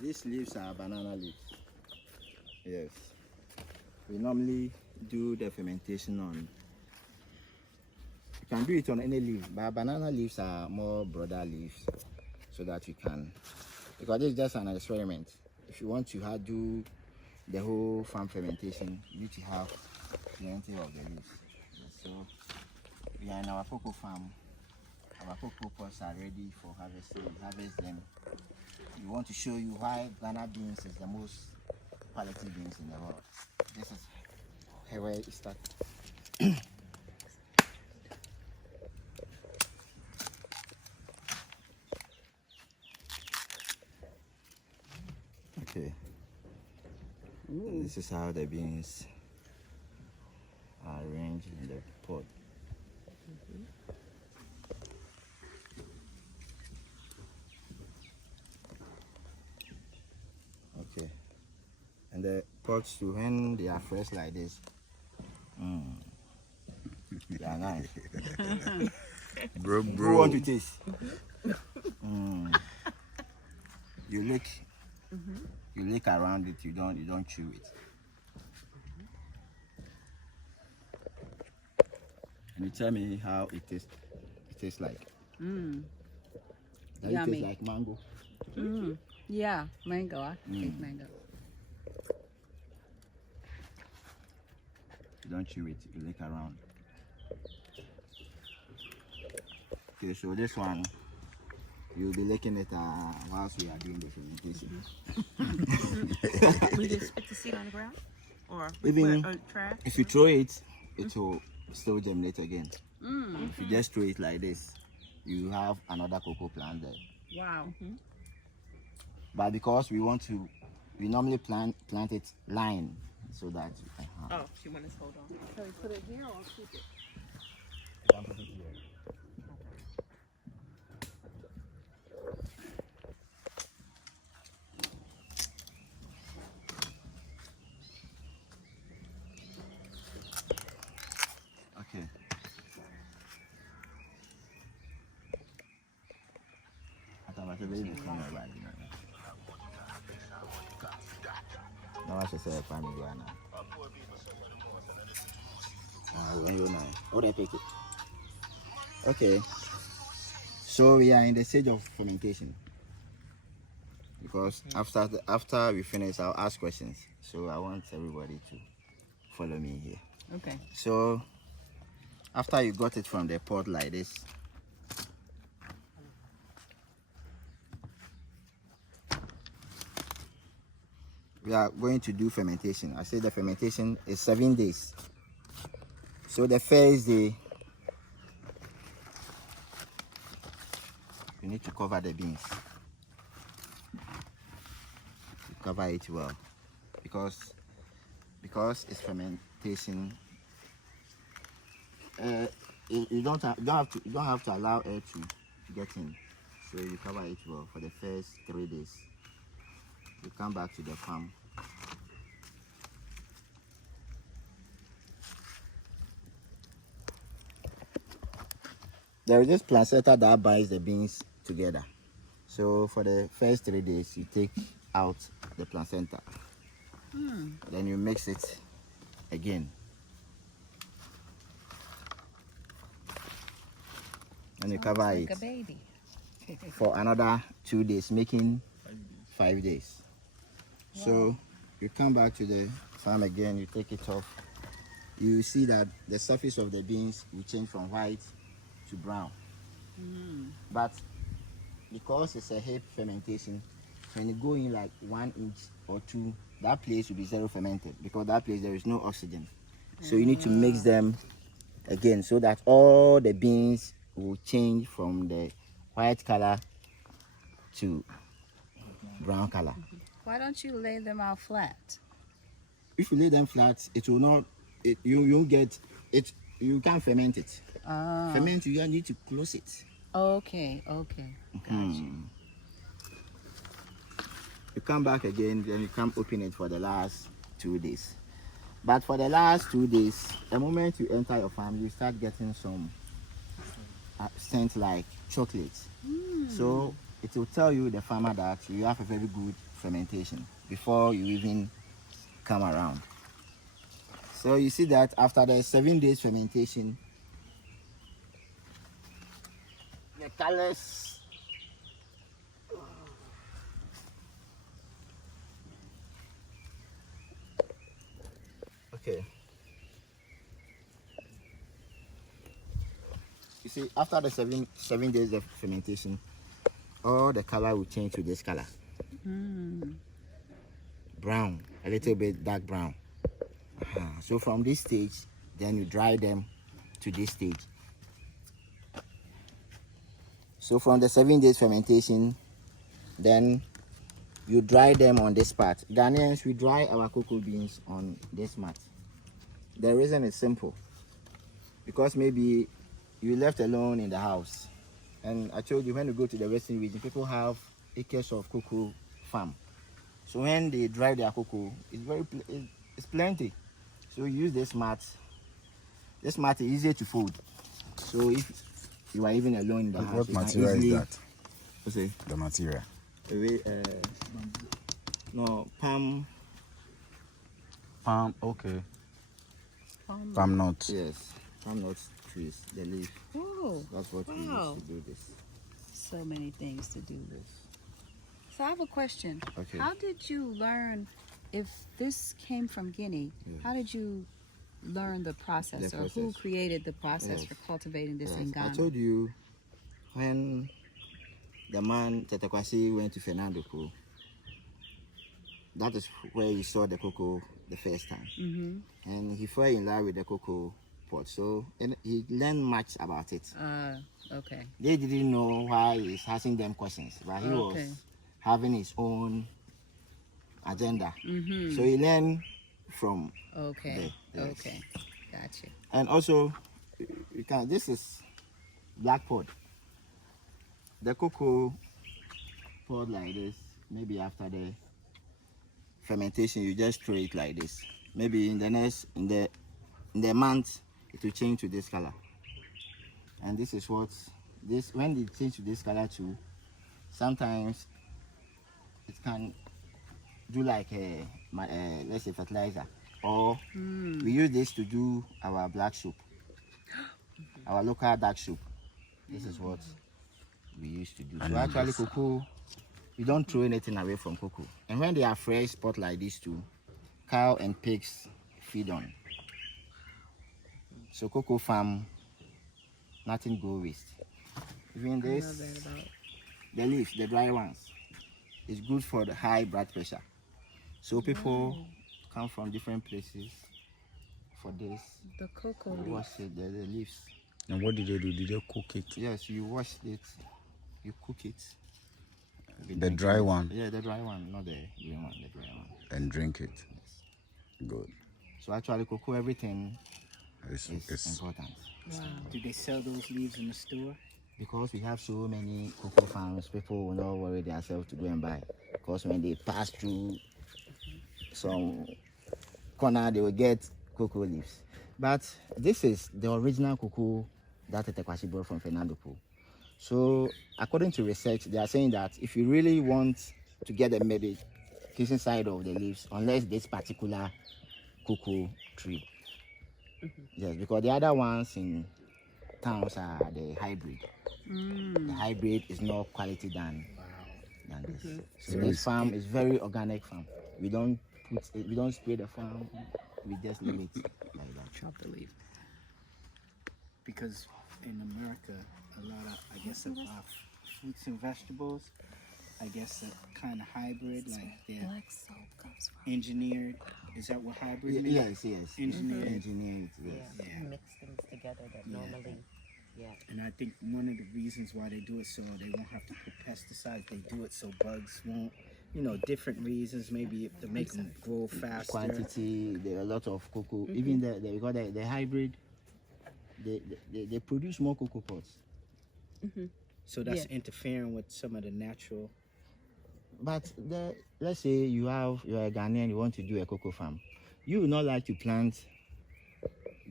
These leaves are banana leaves. Yes. We normally do the fermentation on. You can do it on any leaf, but banana leaves are more broader leaves, so that you can. Because this is just an experiment. If you want to do the whole farm fermentation, you need to have plenty of the leaves. So we are in our cocoa farm. Our cocoa pods are ready for harvesting. We harvest them. We want to show you why Ghana beans is the most quality beans in the world. This is where it starts. Okay. Ooh. This is how the beans are arranged in the pod. Okay. And the pods too, when they are fresh like this, they are nice. Bro. Who want to taste? You lick around it. You don't chew it. And you tell me how it tastes. It tastes like. Does it taste like mango? Yeah, mango. I take mango. You don't chew it. You lick around. Okay, so this one, you'll be licking it whilst we are doing the fermentation. We just spit the seed on the ground, or Even trash. if you throw it, it will still germinate again. If you just throw it like this, you have another cocoa plant there. Wow. But because we normally plant it line, so that. Oh, she wants to hold on. So you put it here or keep it? You can put it here. Okay. Now I should say family Ghana. When you know, oh, they pick it. Okay. So we are in the stage of fermentation. Because after we finish, I'll ask questions. So I want everybody to follow me here. Okay. So after you got it from the pot like this, we are going to do fermentation. I say the fermentation is 7 days. So the first day, you need to cover the beans. You cover it well, because it's fermentation. You don't have to allow air to get in. So you cover it well for the first 3 days. You come back to the farm. There is this placenta that binds the beans together. So for the first 3 days, you take out the placenta. Then you mix it again. And you cover like it a baby. for another 2 days, making 5 days. Wow. So you come back to the farm again, you take it off. You see that the surface of the beans will change from white to brown. But because it's a heap fermentation, when you go in like 1 inch or 2, that place will be zero fermented, because that place there is no oxygen. So you need to mix them again so that all the beans will change from the white color to brown color. Why don't you lay them out flat? If you lay them flat, it will not. You get it. You can't ferment it. Ferment, you need to close it. Okay. Gotcha. You come back again, then you come open it for the last 2 days. But for the last 2 days, the moment you enter your farm, you start getting some scent like chocolate. So it will tell you, the farmer, that you have a very good fermentation before you even come around. So you see that after the 7 days fermentation, the colors okay. You see, after the seven days of fermentation, all the color will change to this color. Brown, a little bit dark brown. So from this stage, then you dry them to this stage. So from the 7 days fermentation, then you dry them on this part. Ghanaians, we dry our cocoa beans on this mat. The reason is simple. Because maybe you left alone in the house. And I told you, when you go to the western region, people have acres of cocoa farm. So when they dry their cocoa, it's plenty. So you use this mat. This mat is easy to fold. So if you are even alone in the house, What material is that? What's it? The material. No, palm. Palm, okay. Palm nuts. Yes, palm nuts trees, the leaf. Oh, That's what we use wow. to do this. So many things to do. So I have a question. Okay. How did you learn if this came from Guinea? Yes. How did you learn the process, The or who process. created the process Yes. for cultivating this in Yes, I Ghana? told you when the man Tetekwasi went to Fernando Pool, that is where he saw the cocoa the first time. And he fell in love with the cocoa pot. So and he learned much about it. Okay. They didn't know why he's asking them questions, but he was Okay. having his own agenda. So he learned from Okay. there. Yes. Okay. Gotcha. And also, you can. This is black pod. The cocoa pod like this. Maybe after the fermentation, you just throw it like this. Maybe in the month, it will change to this color. And this is what this when it change to this color too. Sometimes it can do like let's say fertilizer, or we use this to do our black soup, our local dark soup. This is what we used to do. So actually cocoa, we don't throw anything away from cocoa. And when they are fresh spot like this too, cow and pigs feed on. So cocoa farm, nothing go waste. Even this, the leaves, the dry ones, is good for the high blood pressure. So people come from different places for this. The cocoa You leaf. wash it, the leaves. And what did they do? Did they cook it? Yes, you wash it, you cook it. The dry one? Yeah, the dry one, not the green one, the dry one. And drink it. Good. So actually cocoa, everything It's is important. Wow. Do they sell those leaves in the store? Because we have so many cocoa farms, people will not worry themselves to go and buy. Because when they pass through some corner, they will get cocoa leaves. But this is the original cocoa that Tetekwasi brought from Fernando Pool. So according to research, they are saying that if you really want to get the medication side of the leaves, unless this particular cocoa tree. Yes, because the other ones in towns are the hybrid. The hybrid is more quality than this. So this farm is very organic farm. We don't spray the farm. We just leave it like that. Chop the leaf. Because in America, a lot of, I guess, of our fruits and vegetables, I guess, are kind of hybrid, like they're engineered. Is that what hybrid means? Yes. Engineered. Yes. Yeah. Mix things together that normally, And I think one of the reasons why they do it so they won't have to put pesticides, they do it so bugs won't, different reasons, maybe to make them grow faster. Quantity. There are a lot of cocoa. Even the hybrid. They produce more cocoa pods. So that's interfering with some of the natural. But let's say you are a Ghanaian, you want to do a cocoa farm. You would not like to plant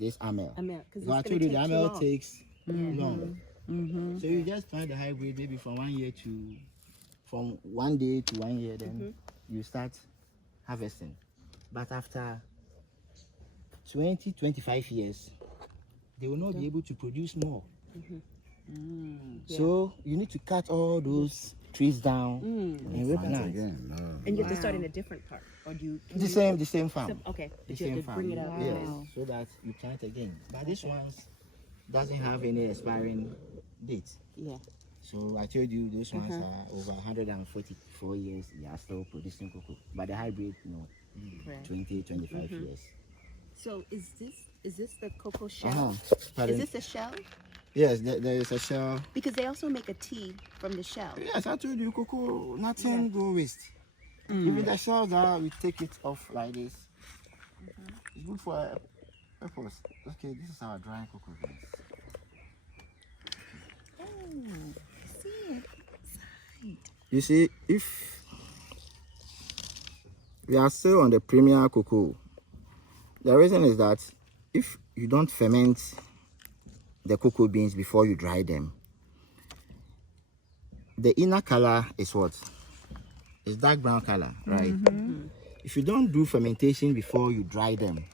this amel. because I told you the amel takes long. So you just plant the hybrid maybe from 1 year to from 1 day to 1 year, then you start harvesting. But after 20-25 years, they will not be able to produce more. So you need to cut all those trees down and replant again. No. And you have to start in a different part, or do you? the same farm. Okay, The but you have same to farm. bring it out. Yes, so that you plant again. But this one doesn't have any expiring date. Yeah. So I told you those ones are over 144 years. They are still producing cocoa. But the hybrid, Right. 20-25 years. So is this the cocoa shell? Pardon? Is this a shell? Yes, there is a shell. Because they also make a tea from the shell. Yes, I told you, cocoa, nothing go waste. Even the shells that we take it off like this, it's good for a purpose. Okay, this is our drying cocoa beans. See it. You see, if we are still on the premier cocoa, the reason is that if you don't ferment the cocoa beans before you dry them, the inner color is what? It's dark brown color, right? If you don't do fermentation before you dry them,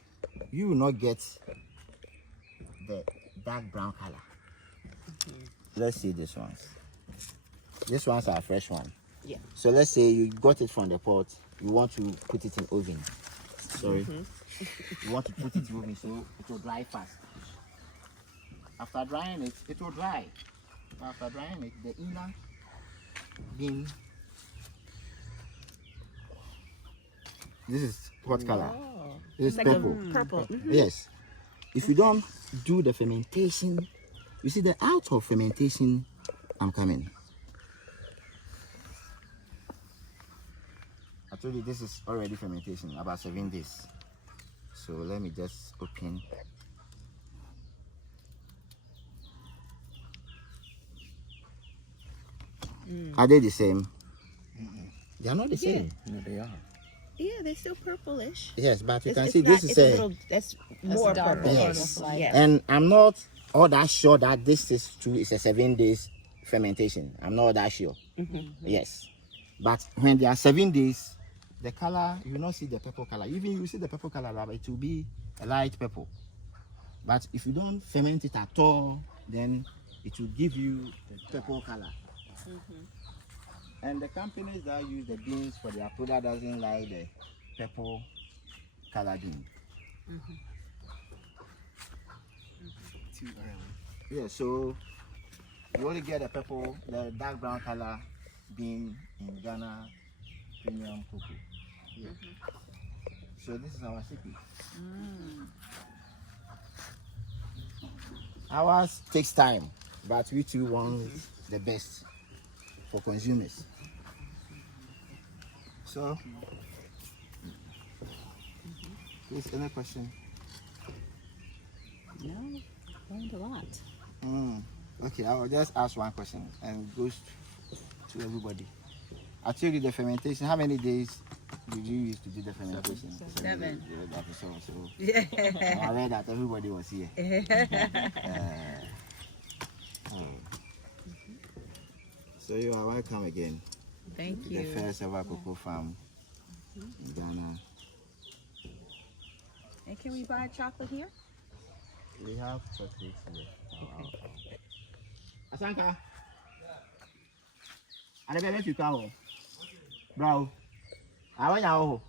you will not get the dark brown color. Let's see this ones. These ones are fresh one. Yeah. So let's say you got it from the pot, you want to put it in oven. Sorry. You want to put it in oven so it will dry fast. After drying it, it will dry. After drying it, the inner bean. This is what color? This is Like purple. a purple. Yes. If you don't do the fermentation, you see the out of fermentation, I'm coming. I told you this is already fermentation, about 7 days. So let me just open. Are they the same? They are not the same. No, they are. Yeah, they're still purplish. Yes, but you can It's see not- this is it's a little. That's more dark purple. Yes. Yes. And I'm not all that sure that this is true. It's a 7 days fermentation. I'm not that sure. Yes, but when there are 7 days, the color you will not see the purple color. Even you see the purple color, but it will be a light purple. But if you don't ferment it at all, then it will give you the purple color. And the companies that use the beans for their product doesn't like the purple color bean. Too early. Yeah, so you only get the purple, the dark brown color bean in Ghana premium cocoa. Yeah. So this is our secret. Ours takes time, but we too want the best for consumers. So, please, any question? No, learned a lot. Okay, I will just ask one question and it goes to everybody. I told you the fermentation. How many days did you use to do the fermentation? 7. days. Yeah, that is so. I'm aware that everybody was here. So you are welcome again. Thank The you. first ever cocoa farm in Ghana. And can we buy chocolate here? We have chocolates here. Asanka. I never let you come. Bro. I want you.